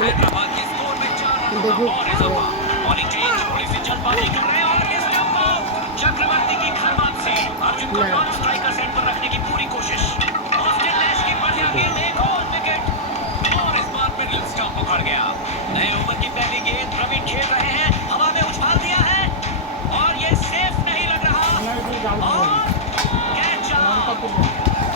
हैदराबाद के स्कोर में 4 रनों का और इजाफा। बॉलिंग टीम थोड़ी सी जल्दबाजी कर रहे हैं और ये स्टंप चक्रवर्ती की घर वापसी। अर्जुन को नॉन स्ट्राइकर सेट पर रखने की पूरी कोशिश। ऑस्टिन लैश की बढ़िया गेंद, एक और विकेट और इस बार मिडिल स्टंप उखड़ गया। नए ओवर की पहली गेंद प्रवीण खेल रहे हैं, हवा में उछाल दिया है और ये सेफ नहीं लग रहा और कैच आउट।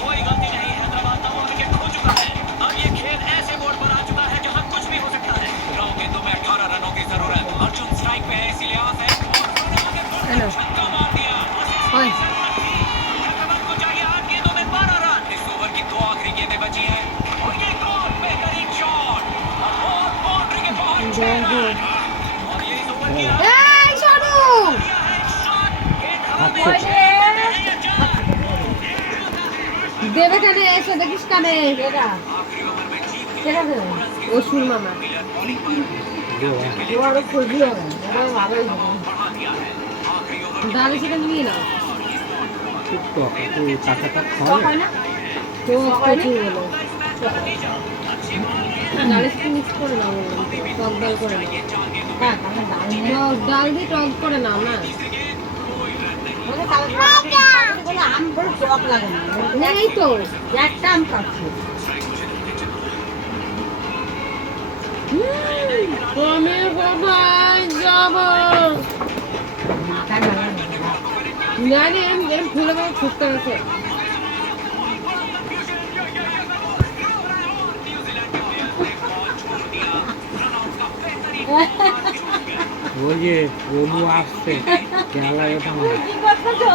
कोई गलती नहीं, हैदराबाद का विकेट खो चुका है। अब ये खेल ऐसे मोड़ पर आ चुका है जहां कुछ भी हो सकता है। 9 गेंदों में 18 रनों की जरूरत। अर्जुन स्ट्राइक पे है, इसीलिए आस है और छक्का मार दिया। हैदराबाद को चाहिए 8 गेंदों में 12 रन। इस ओवर की 2 आखिरी गेंदें बची हैं और ये गोल, बेहतरीन शॉट और बाउंड्री के बाहर और ये इस ओवर की দেবে কেন এসে দেখিস কানে ও সুর মামা দাঁড়িয়ে সেখানে নিয়ে নাও ডালে সাথে মিক্স করে নাও, টক ডাল করে নাও, ডাল দিয়ে টক করে নাও না। এই তো একটা আম খাচ্ছি। আমি কোথায় যাব জানি, এরকম ফুলে ছুটতে গেছে। ওই যে রবু আসছে খেলা কি করতেছো?